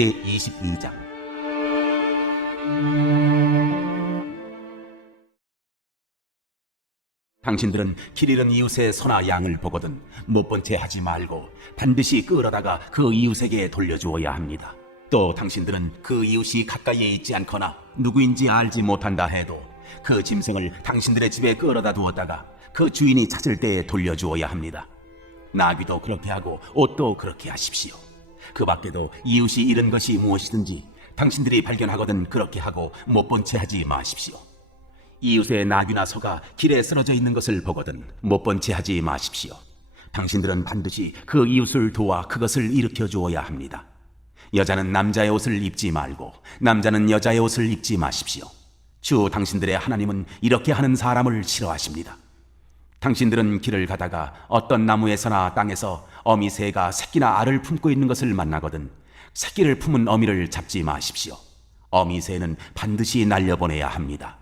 제22장. 당신들은 길 잃은 이웃의 소나 양을 보거든 못 본 채 하지 말고 반드시 끌어다가 그 이웃에게 돌려주어야 합니다. 또 당신들은 그 이웃이 가까이에 있지 않거나 누구인지 알지 못한다 해도 그 짐승을 당신들의 집에 끌어다 두었다가 그 주인이 찾을 때에 돌려주어야 합니다. 나귀도 그렇게 하고 옷도 그렇게 하십시오. 그 밖에도 이웃이 잃은 것이 무엇이든지 당신들이 발견하거든 그렇게 하고 못 본 채 하지 마십시오. 이웃의 나귀나 소가 길에 쓰러져 있는 것을 보거든 못 본 채 하지 마십시오. 당신들은 반드시 그 이웃을 도와 그것을 일으켜 주어야 합니다. 여자는 남자의 옷을 입지 말고 남자는 여자의 옷을 입지 마십시오. 주 당신들의 하나님은 이렇게 하는 사람을 싫어하십니다. 당신들은 길을 가다가 어떤 나무에서나 땅에서 어미 새가 새끼나 알을 품고 있는 것을 만나거든 새끼를 품은 어미를 잡지 마십시오. 어미 새는 반드시 날려보내야 합니다.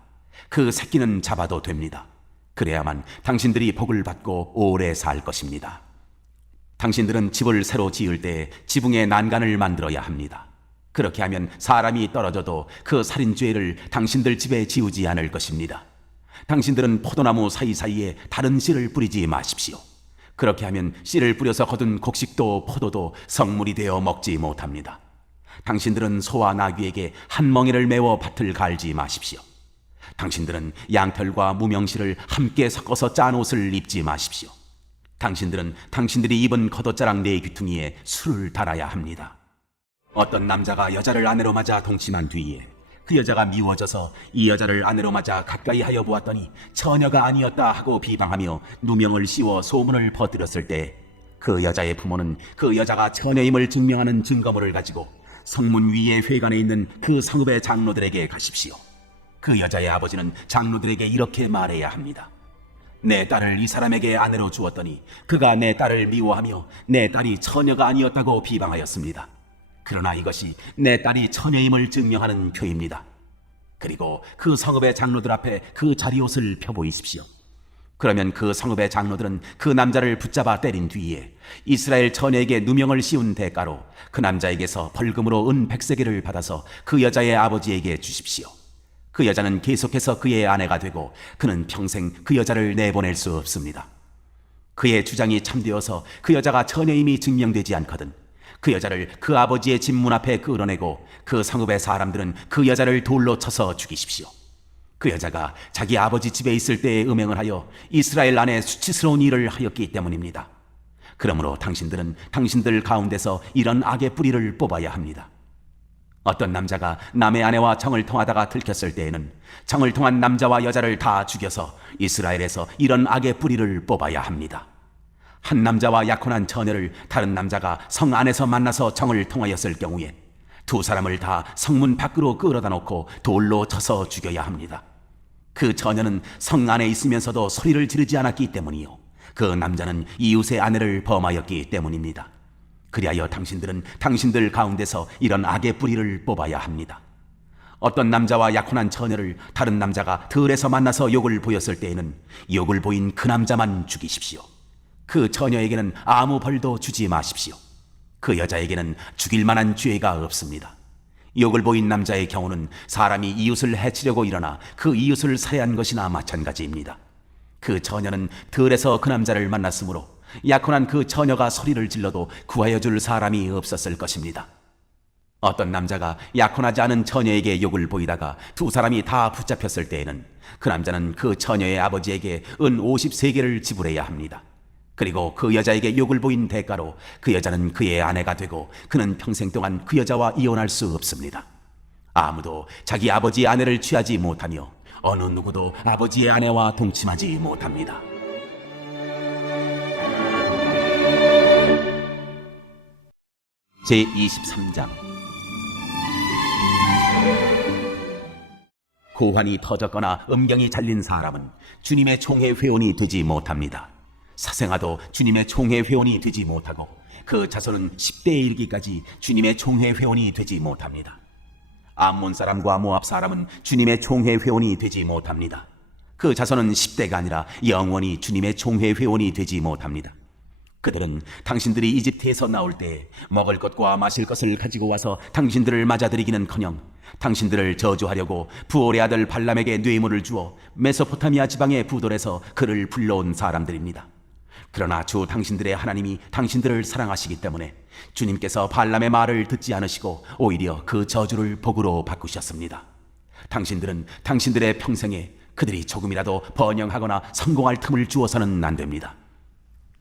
그 새끼는 잡아도 됩니다. 그래야만 당신들이 복을 받고 오래 살 것입니다. 당신들은 집을 새로 지을 때 지붕에 난간을 만들어야 합니다. 그렇게 하면 사람이 떨어져도 그 살인죄를 당신들 집에 지우지 않을 것입니다. 당신들은 포도나무 사이사이에 다른 씨를 뿌리지 마십시오. 그렇게 하면 씨를 뿌려서 거둔 곡식도 포도도 성물이 되어 먹지 못합니다. 당신들은 소와 나귀에게 한 멍에를 메워 밭을 갈지 마십시오. 당신들은 양털과 무명실을 함께 섞어서 짠 옷을 입지 마십시오. 당신들은 당신들이 입은 겉옷자락 네 귀퉁이에 술을 달아야 합니다. 어떤 남자가 여자를 아내로 맞아 동침한 뒤에 그 여자가 미워져서 이 여자를 아내로 맞아 가까이 하여 보았더니 처녀가 아니었다 하고 비방하며 누명을 씌워 소문을 퍼뜨렸을 때 그 여자의 부모는 그 여자가 처녀임을 증명하는 증거물을 가지고 성문 위에 회관에 있는 그 성읍의 장로들에게 가십시오. 그 여자의 아버지는 장로들에게 이렇게 말해야 합니다. 내 딸을 이 사람에게 아내로 주었더니 그가 내 딸을 미워하며 내 딸이 처녀가 아니었다고 비방하였습니다. 그러나 이것이 내 딸이 처녀임을 증명하는 표입니다. 그리고 그 성읍의 장로들 앞에 그 자리옷을 펴보이십시오. 그러면 그 성읍의 장로들은 그 남자를 붙잡아 때린 뒤에 이스라엘 처녀에게 누명을 씌운 대가로 그 남자에게서 벌금으로 은 100세겔을 받아서 그 여자의 아버지에게 주십시오. 그 여자는 계속해서 그의 아내가 되고 그는 평생 그 여자를 내보낼 수 없습니다. 그의 주장이 참되어서 그 여자가 처녀임이 증명되지 않거든 그 여자를 그 아버지의 집 문 앞에 끌어내고 그 성읍의 사람들은 그 여자를 돌로 쳐서 죽이십시오. 그 여자가 자기 아버지 집에 있을 때에 음행을 하여 이스라엘 안에 수치스러운 일을 하였기 때문입니다. 그러므로 당신들은 당신들 가운데서 이런 악의 뿌리를 뽑아야 합니다. 어떤 남자가 남의 아내와 정을 통하다가 들켰을 때에는 정을 통한 남자와 여자를 다 죽여서 이스라엘에서 이런 악의 뿌리를 뽑아야 합니다. 한 남자와 약혼한 처녀를 다른 남자가 성 안에서 만나서 정을 통하였을 경우에 두 사람을 다 성문 밖으로 끌어다 놓고 돌로 쳐서 죽여야 합니다. 그 처녀는 성 안에 있으면서도 소리를 지르지 않았기 때문이요 그 남자는 이웃의 아내를 범하였기 때문입니다. 그리하여 당신들은 당신들 가운데서 이런 악의 뿌리를 뽑아야 합니다. 어떤 남자와 약혼한 처녀를 다른 남자가 들에서 만나서 욕을 보였을 때에는 욕을 보인 그 남자만 죽이십시오. 그 처녀에게는 아무 벌도 주지 마십시오. 그 여자에게는 죽일 만한 죄가 없습니다. 욕을 보인 남자의 경우는 사람이 이웃을 해치려고 일어나 그 이웃을 살해한 것이나 마찬가지입니다. 그 처녀는 들에서 그 남자를 만났으므로 약혼한 그 처녀가 소리를 질러도 구하여 줄 사람이 없었을 것입니다. 어떤 남자가 약혼하지 않은 처녀에게 욕을 보이다가 두 사람이 다 붙잡혔을 때에는 그 남자는 그 처녀의 아버지에게 은 50세겔을 지불해야 합니다. 그리고 그 여자에게 욕을 보인 대가로 그 여자는 그의 아내가 되고 그는 평생 동안 그 여자와 이혼할 수 없습니다. 아무도 자기 아버지의 아내를 취하지 못하며 어느 누구도 아버지의 아내와 동침하지 못합니다. 제23장. 고환이 터졌거나 음경이 잘린 사람은 주님의 총회 회원이 되지 못합니다. 사생아도 주님의 총회 회원이 되지 못하고 그 자손은 10대에 이르기까지 주님의 총회 회원이 되지 못합니다. 암몬 사람과 모압 사람은 주님의 총회 회원이 되지 못합니다. 그 자손은 10대가 아니라 영원히 주님의 총회 회원이 되지 못합니다. 그들은 당신들이 이집트에서 나올 때 먹을 것과 마실 것을 가지고 와서 당신들을 맞아들이기는커녕 당신들을 저주하려고 부올의 아들 발람에게 뇌물을 주어 메소포타미아 지방의 부돌에서 그를 불러온 사람들입니다. 그러나 주 당신들의 하나님이 당신들을 사랑하시기 때문에 주님께서 발람의 말을 듣지 않으시고 오히려 그 저주를 복으로 바꾸셨습니다. 당신들은 당신들의 평생에 그들이 조금이라도 번영하거나 성공할 틈을 주어서는 안 됩니다.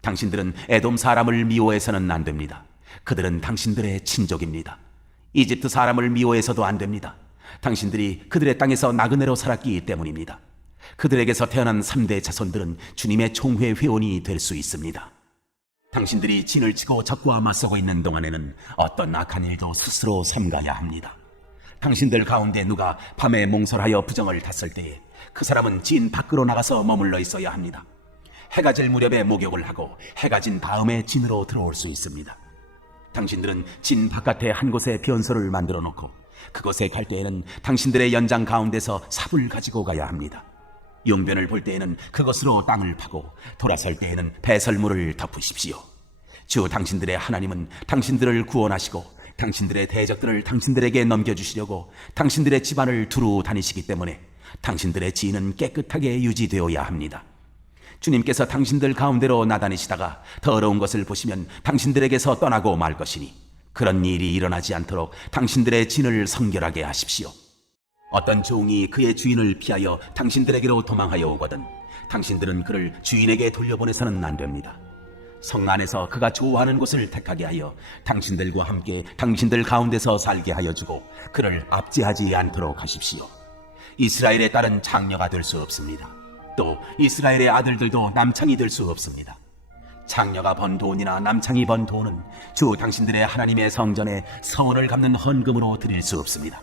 당신들은 에돔 사람을 미워해서는 안 됩니다. 그들은 당신들의 친족입니다. 이집트 사람을 미워해서도 안 됩니다. 당신들이 그들의 땅에서 나그네로 살았기 때문입니다. 그들에게서 태어난 3대 자손들은 주님의 총회 회원이 될 수 있습니다. 당신들이 진을 치고 적과 맞서고 있는 동안에는 어떤 악한 일도 스스로 삼가야 합니다. 당신들 가운데 누가 밤에 몽설하여 부정을 탔을 때에 그 사람은 진 밖으로 나가서 머물러 있어야 합니다. 해가 질 무렵에 목욕을 하고 해가 진 다음에 진으로 들어올 수 있습니다. 당신들은 진 바깥에 한 곳에 변소를 만들어 놓고 그곳에 갈 때에는 당신들의 연장 가운데서 삽을 가지고 가야 합니다. 용변을 볼 때에는 그것으로 땅을 파고 돌아설 때에는 배설물을 덮으십시오. 주 당신들의 하나님은 당신들을 구원하시고 당신들의 대적들을 당신들에게 넘겨주시려고 당신들의 집안을 두루 다니시기 때문에 당신들의 지인은 깨끗하게 유지되어야 합니다. 주님께서 당신들 가운데로 나다니시다가 더러운 것을 보시면 당신들에게서 떠나고 말 것이니 그런 일이 일어나지 않도록 당신들의 진을 성결하게 하십시오. 어떤 종이 그의 주인을 피하여 당신들에게로 도망하여 오거든 당신들은 그를 주인에게 돌려보내서는 안 됩니다. 성 안에서 그가 좋아하는 곳을 택하게 하여 당신들과 함께 당신들 가운데서 살게 하여 주고 그를 압제하지 않도록 하십시오. 이스라엘의 딸은 장녀가 될 수 없습니다. 또 이스라엘의 아들들도 남창이 될 수 없습니다. 장녀가 번 돈이나 남창이 번 돈은 주 당신들의 하나님의 성전에 서원을 갚는 헌금으로 드릴 수 없습니다.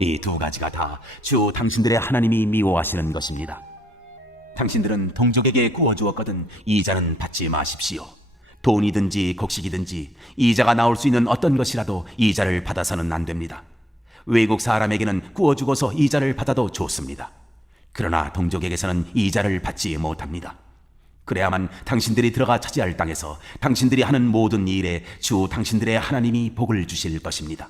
이 두 가지가 다 주 당신들의 하나님이 미워하시는 것입니다. 당신들은 동족에게 구워주었거든 이자는 받지 마십시오. 돈이든지 곡식이든지 이자가 나올 수 있는 어떤 것이라도 이자를 받아서는 안 됩니다. 외국 사람에게는 구워주고서 이자를 받아도 좋습니다. 그러나 동족에게서는 이자를 받지 못합니다. 그래야만 당신들이 들어가 차지할 땅에서 당신들이 하는 모든 일에 주 당신들의 하나님이 복을 주실 것입니다.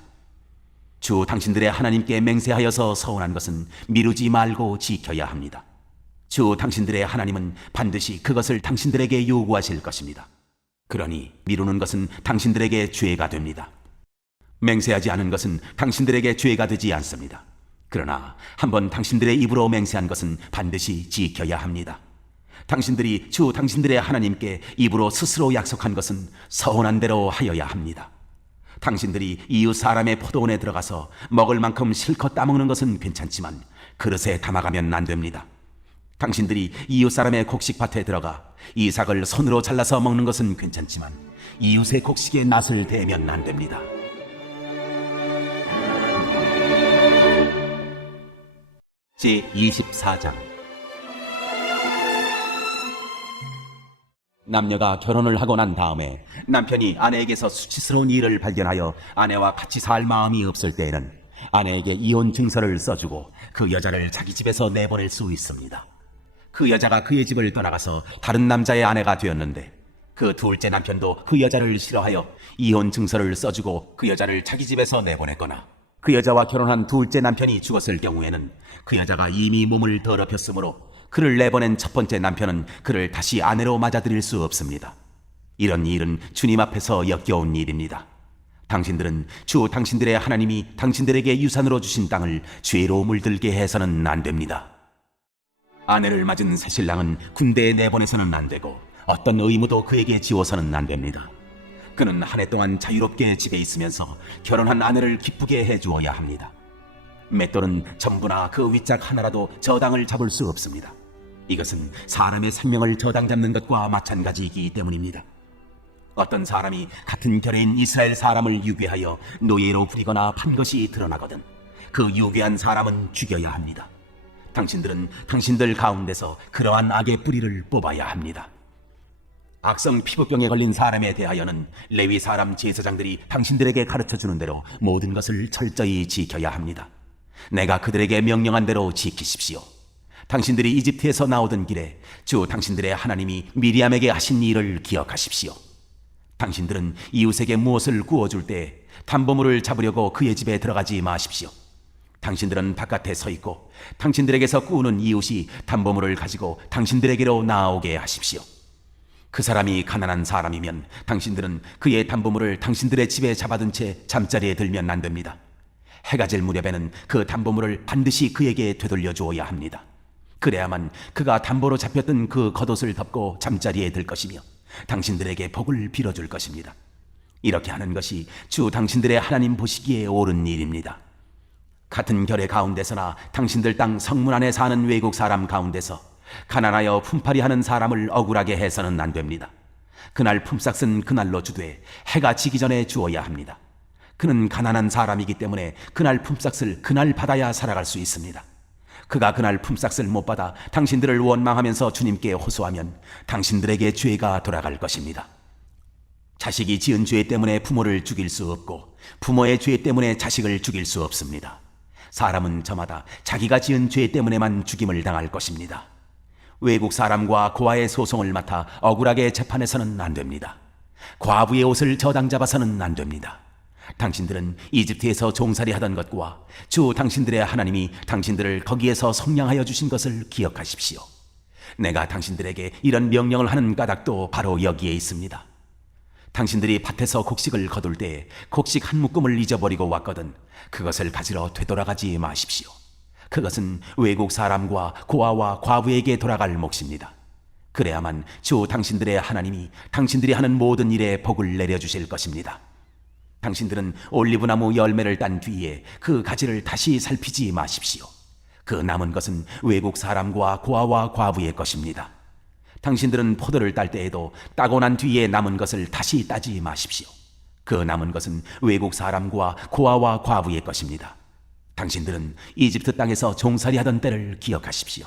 주 당신들의 하나님께 맹세하여서 서운한 것은 미루지 말고 지켜야 합니다. 주 당신들의 하나님은 반드시 그것을 당신들에게 요구하실 것입니다. 그러니 미루는 것은 당신들에게 죄가 됩니다. 맹세하지 않은 것은 당신들에게 죄가 되지 않습니다. 그러나 한번 당신들의 입으로 맹세한 것은 반드시 지켜야 합니다. 당신들이 주 당신들의 하나님께 입으로 스스로 약속한 것은 서운한 대로 하여야 합니다. 당신들이 이웃 사람의 포도원에 들어가서 먹을 만큼 실컷 따먹는 것은 괜찮지만 그릇에 담아가면 안 됩니다. 당신들이 이웃 사람의 곡식밭에 들어가 이삭을 손으로 잘라서 먹는 것은 괜찮지만 이웃의 곡식에 낫을 대면 안 됩니다. 제24장 남녀가 결혼을 하고 난 다음에 남편이 아내에게서 수치스러운 일을 발견하여 아내와 같이 살 마음이 없을 때에는 아내에게 이혼 증서를 써주고 그 여자를 자기 집에서 내보낼 수 있습니다. 그 여자가 그의 집을 떠나가서 다른 남자의 아내가 되었는데 그 둘째 남편도 그 여자를 싫어하여 이혼 증서를 써주고 그 여자를 자기 집에서 내보냈거나 그 여자와 결혼한 둘째 남편이 죽었을 경우에는 그 여자가 이미 몸을 더럽혔으므로 그를 내보낸 첫 번째 남편은 그를 다시 아내로 맞아들일 수 없습니다. 이런 일은 주님 앞에서 역겨운 일입니다. 당신들은 주 당신들의 하나님이 당신들에게 유산으로 주신 땅을 죄로 물들게 해서는 안 됩니다. 아내를 맞은 새신랑은 군대에 내보내서는 안 되고 어떤 의무도 그에게 지워서는 안 됩니다. 그는 한 해 동안 자유롭게 집에 있으면서 결혼한 아내를 기쁘게 해주어야 합니다. 맷돌은 전부나 그 윗짝 하나라도 저당을 잡을 수 없습니다. 이것은 사람의 생명을 저당 잡는 것과 마찬가지이기 때문입니다. 어떤 사람이 같은 결의인 이스라엘 사람을 유괴하여 노예로 부리거나 판 것이 드러나거든 그 유괴한 사람은 죽여야 합니다. 당신들은 당신들 가운데서 그러한 악의 뿌리를 뽑아야 합니다. 악성 피부병에 걸린 사람에 대하여는 레위 사람 제사장들이 당신들에게 가르쳐주는 대로 모든 것을 철저히 지켜야 합니다. 내가 그들에게 명령한 대로 지키십시오. 당신들이 이집트에서 나오던 길에 주 당신들의 하나님이 미리암에게 하신 일을 기억하십시오. 당신들은 이웃에게 무엇을 구워줄 때 담보물을 잡으려고 그의 집에 들어가지 마십시오. 당신들은 바깥에 서 있고 당신들에게서 구우는 이웃이 담보물을 가지고 당신들에게로 나아오게 하십시오. 그 사람이 가난한 사람이면 당신들은 그의 담보물을 당신들의 집에 잡아둔 채 잠자리에 들면 안 됩니다. 해가 질 무렵에는 그 담보물을 반드시 그에게 되돌려 주어야 합니다. 그래야만 그가 담보로 잡혔던 그 겉옷을 덮고 잠자리에 들 것이며 당신들에게 복을 빌어줄 것입니다. 이렇게 하는 것이 주 당신들의 하나님 보시기에 옳은 일입니다. 같은 결의 가운데서나 당신들 땅 성문 안에 사는 외국 사람 가운데서 가난하여 품팔이 하는 사람을 억울하게 해서는 안 됩니다. 그날 품삯은 그날로 주되 해가 지기 전에 주어야 합니다. 그는 가난한 사람이기 때문에 그날 품삯을 그날 받아야 살아갈 수 있습니다. 그가 그날 품삯을 못 받아 당신들을 원망하면서 주님께 호소하면 당신들에게 죄가 돌아갈 것입니다. 자식이 지은 죄 때문에 부모를 죽일 수 없고 부모의 죄 때문에 자식을 죽일 수 없습니다. 사람은 저마다 자기가 지은 죄 때문에만 죽임을 당할 것입니다. 외국 사람과 고아의 소송을 맡아 억울하게 재판해서는 안 됩니다. 과부의 옷을 저당 잡아서는 안 됩니다. 당신들은 이집트에서 종살이 하던 것과 주 당신들의 하나님이 당신들을 거기에서 속량하여 주신 것을 기억하십시오. 내가 당신들에게 이런 명령을 하는 까닭도 바로 여기에 있습니다. 당신들이 밭에서 곡식을 거둘 때 곡식 한 묶음을 잊어버리고 왔거든 그것을 가지러 되돌아가지 마십시오. 그것은 외국 사람과 고아와 과부에게 돌아갈 몫입니다. 그래야만 주 당신들의 하나님이 당신들이 하는 모든 일에 복을 내려주실 것입니다. 당신들은 올리브나무 열매를 딴 뒤에 그 가지를 다시 살피지 마십시오. 그 남은 것은 외국 사람과 고아와 과부의 것입니다. 당신들은 포도를 딸 때에도 따고 난 뒤에 남은 것을 다시 따지 마십시오. 그 남은 것은 외국 사람과 고아와 과부의 것입니다. 당신들은 이집트 땅에서 종살이 하던 때를 기억하십시오.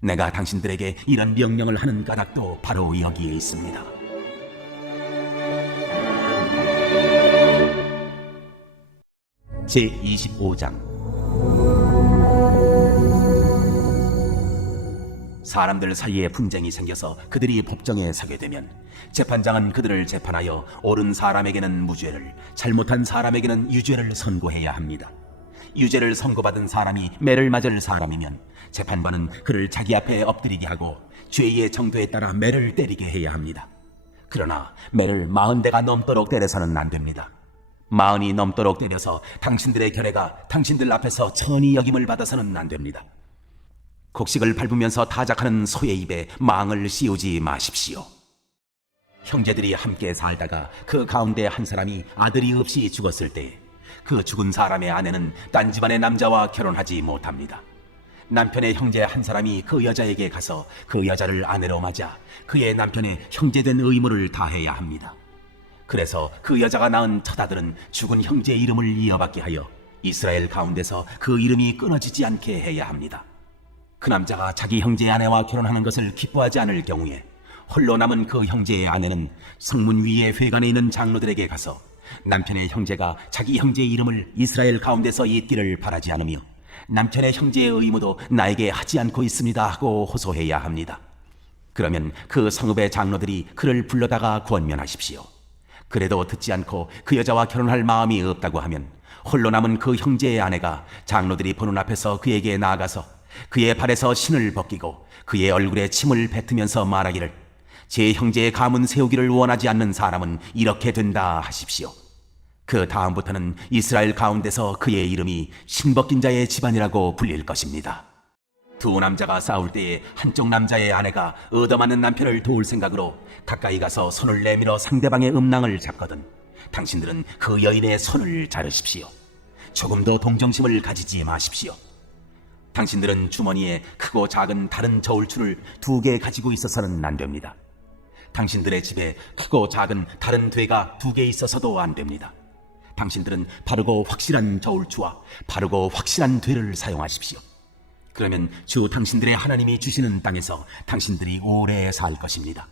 내가 당신들에게 이런 명령을 하는 까닭도 바로 여기에 있습니다. 제25장 사람들 사이에 분쟁이 생겨서 그들이 법정에 서게 되면 재판장은 그들을 재판하여 옳은 사람에게는 무죄를, 잘못한 사람에게는 유죄를 선고해야 합니다. 유죄를 선고받은 사람이 매를 맞을 사람이면 재판관은 그를 자기 앞에 엎드리게 하고 죄의 정도에 따라 매를 때리게 해야 합니다. 그러나 매를 40대가 넘도록 때려서는 안 됩니다. 40이 넘도록 때려서 당신들의 결례가 당신들 앞에서 천히 여김을 받아서는 안 됩니다. 곡식을 밟으면서 타작하는 소의 입에 망을 씌우지 마십시오. 형제들이 함께 살다가 그 가운데 한 사람이 아들이 없이 죽었을 때 그 죽은 사람의 아내는 딴 집안의 남자와 결혼하지 못합니다. 남편의 형제 한 사람이 그 여자에게 가서 그 여자를 아내로 맞아 그의 남편의 형제된 의무를 다해야 합니다. 그래서 그 여자가 낳은 첫 아들은 죽은 형제의 이름을 이어받게 하여 이스라엘 가운데서 그 이름이 끊어지지 않게 해야 합니다. 그 남자가 자기 형제의 아내와 결혼하는 것을 기뻐하지 않을 경우에 홀로 남은 그 형제의 아내는 성문 위에 회관에 있는 장로들에게 가서 남편의 형제가 자기 형제의 이름을 이스라엘 가운데서 잊기를 바라지 않으며 남편의 형제의 의무도 나에게 하지 않고 있습니다 하고 호소해야 합니다. 그러면 그 성읍의 장로들이 그를 불러다가 권면하십시오. 그래도 듣지 않고 그 여자와 결혼할 마음이 없다고 하면 홀로 남은 그 형제의 아내가 장로들이 보는 앞에서 그에게 나아가서 그의 발에서 신을 벗기고 그의 얼굴에 침을 뱉으면서 말하기를 제 형제의 가문 세우기를 원하지 않는 사람은 이렇게 된다 하십시오. 그 다음부터는 이스라엘 가운데서 그의 이름이 신벗긴 자의 집안이라고 불릴 것입니다. 두 남자가 싸울 때에 한쪽 남자의 아내가 얻어맞는 남편을 도울 생각으로 가까이 가서 손을 내밀어 상대방의 음낭을 잡거든 당신들은 그 여인의 손을 자르십시오. 조금도 동정심을 가지지 마십시오. 당신들은 주머니에 크고 작은 다른 저울추를 2개 가지고 있어서는 안 됩니다. 당신들의 집에 크고 작은 다른 되가 2개 있어서도 안 됩니다. 당신들은 바르고 확실한 저울추와 바르고 확실한 되를 사용하십시오. 그러면 주 당신들의 하나님이 주시는 땅에서 당신들이 오래 살 것입니다.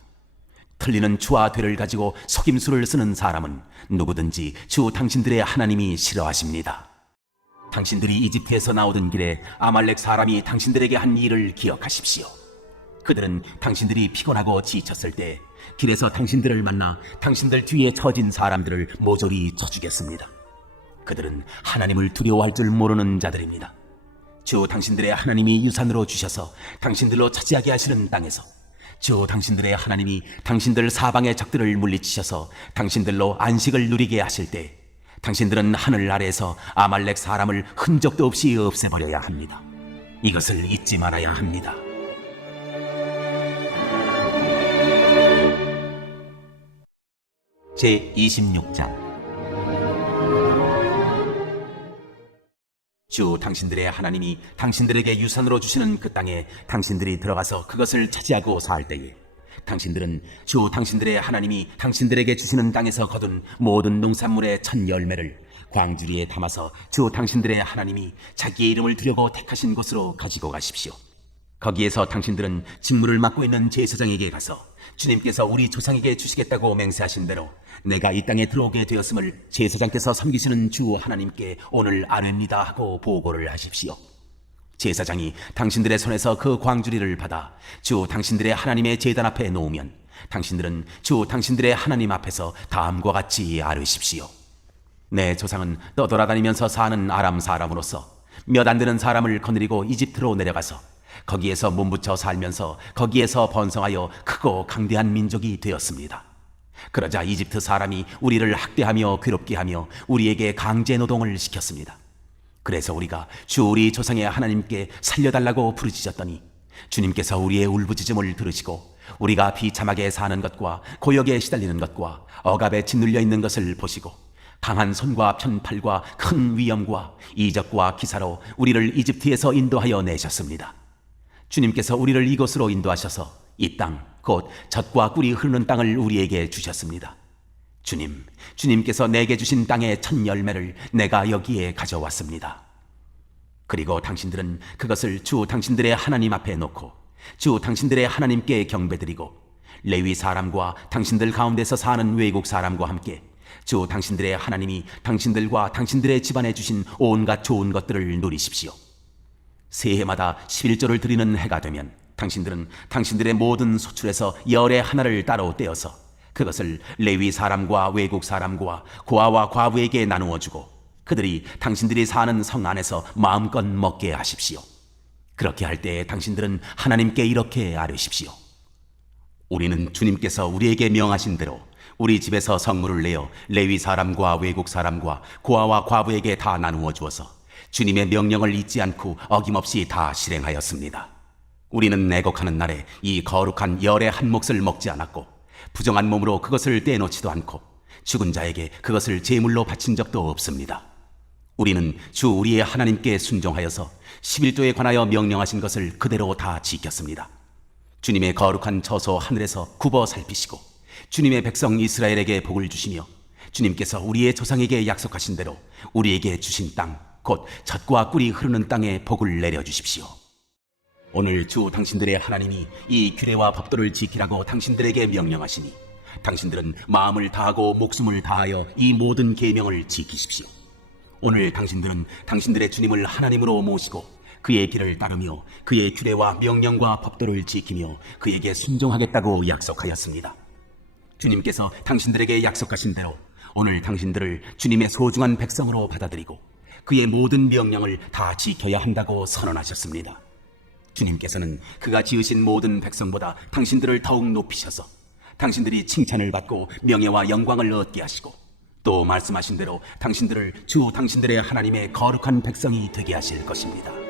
틀리는 추와 되를 가지고 속임수를 쓰는 사람은 누구든지 주 당신들의 하나님이 싫어하십니다. 당신들이 이집트에서 나오던 길에 아말렉 사람이 당신들에게 한 일을 기억하십시오. 그들은 당신들이 피곤하고 지쳤을 때 길에서 당신들을 만나 당신들 뒤에 처진 사람들을 모조리 쳐주겠습니다. 그들은 하나님을 두려워할 줄 모르는 자들입니다. 주 당신들의 하나님이 유산으로 주셔서 당신들로 차지하게 하시는 땅에서, 주 당신들의 하나님이 당신들 사방의 적들을 물리치셔서 당신들로 안식을 누리게 하실 때, 당신들은 하늘 아래에서 아말렉 사람을 흔적도 없이 없애버려야 합니다. 이것을 잊지 말아야 합니다. 제26장. 주 당신들의 하나님이 당신들에게 유산으로 주시는 그 땅에 당신들이 들어가서 그것을 차지하고 살 때에, 당신들은 주 당신들의 하나님이 당신들에게 주시는 땅에서 거둔 모든 농산물의 첫 열매를 광주리에 담아서 주 당신들의 하나님이 자기의 이름을 두려고 택하신 곳으로 가지고 가십시오. 거기에서 당신들은 직무를 맡고 있는 제사장에게 가서 주님께서 우리 조상에게 주시겠다고 맹세하신 대로 내가 이 땅에 들어오게 되었음을 제사장께서 섬기시는 주 하나님께 오늘 아뢰니다 하고 보고를 하십시오. 제사장이 당신들의 손에서 그 광주리를 받아 주 당신들의 하나님의 제단 앞에 놓으면 당신들은 주 당신들의 하나님 앞에서 다음과 같이 아뢰십시오. 내 조상은 떠돌아다니면서 사는 아람 사람으로서 몇 안 되는 사람을 거느리고 이집트로 내려가서 거기에서 몸부쳐 살면서 거기에서 번성하여 크고 강대한 민족이 되었습니다. 그러자 이집트 사람이 우리를 학대하며 괴롭게 하며 우리에게 강제 노동을 시켰습니다. 그래서 우리가 주 우리 조상의 하나님께 살려달라고 부르짖었더니 주님께서 우리의 울부짖음을 들으시고 우리가 비참하게 사는 것과 고역에 시달리는 것과 억압에 짓눌려 있는 것을 보시고 강한 손과 편팔과 큰 위엄과 이적과 기사로 우리를 이집트에서 인도하여 내셨습니다. 주님께서 우리를 이곳으로 인도하셔서 이 땅, 곧 젖과 꿀이 흐르는 땅을 우리에게 주셨습니다. 주님께서 내게 주신 땅의 첫 열매를 내가 여기에 가져왔습니다. 그리고 당신들은 그것을 주 당신들의 하나님 앞에 놓고 주 당신들의 하나님께 경배드리고 레위 사람과 당신들 가운데서 사는 외국 사람과 함께 주 당신들의 하나님이 당신들과 당신들의 집안에 주신 온갖 좋은 것들을 누리십시오. 새해마다 11조를 드리는 해가 되면 당신들은 당신들의 모든 소출에서 열의 하나를 따로 떼어서 그것을 레위 사람과 외국 사람과 고아와 과부에게 나누어 주고 그들이 당신들이 사는 성 안에서 마음껏 먹게 하십시오. 그렇게 할 때 당신들은 하나님께 이렇게 아뢰십시오. 우리는 주님께서 우리에게 명하신 대로 우리 집에서 성물을 내어 레위 사람과 외국 사람과 고아와 과부에게 다 나누어 주어서 주님의 명령을 잊지 않고 어김없이 다 실행하였습니다. 우리는 애곡하는 날에 이 거룩한 열의 한 몫을 먹지 않았고 부정한 몸으로 그것을 떼놓지도 않고 죽은 자에게 그것을 제물로 바친 적도 없습니다. 우리는 주 우리의 하나님께 순종하여서 11조에 관하여 명령하신 것을 그대로 다 지켰습니다. 주님의 거룩한 처소 하늘에서 굽어 살피시고 주님의 백성 이스라엘에게 복을 주시며 주님께서 우리의 조상에게 약속하신 대로 우리에게 주신 땅, 곧 젖과 꿀이 흐르는 땅에 복을 내려주십시오. 오늘 주 당신들의 하나님이 이 규례와 법도를 지키라고 당신들에게 명령하시니 당신들은 마음을 다하고 목숨을 다하여 이 모든 계명을 지키십시오. 오늘 당신들은 당신들의 주님을 하나님으로 모시고 그의 길을 따르며 그의 규례와 명령과 법도를 지키며 그에게 순종하겠다고 약속하였습니다. 주님께서 당신들에게 약속하신 대로 오늘 당신들을 주님의 소중한 백성으로 받아들이고 그의 모든 명령을 다 지켜야 한다고 선언하셨습니다. 주님께서는 그가 지으신 모든 백성보다 당신들을 더욱 높이셔서 당신들이 칭찬을 받고 명예와 영광을 얻게 하시고 또 말씀하신 대로 당신들을 주 당신들의 하나님의 거룩한 백성이 되게 하실 것입니다.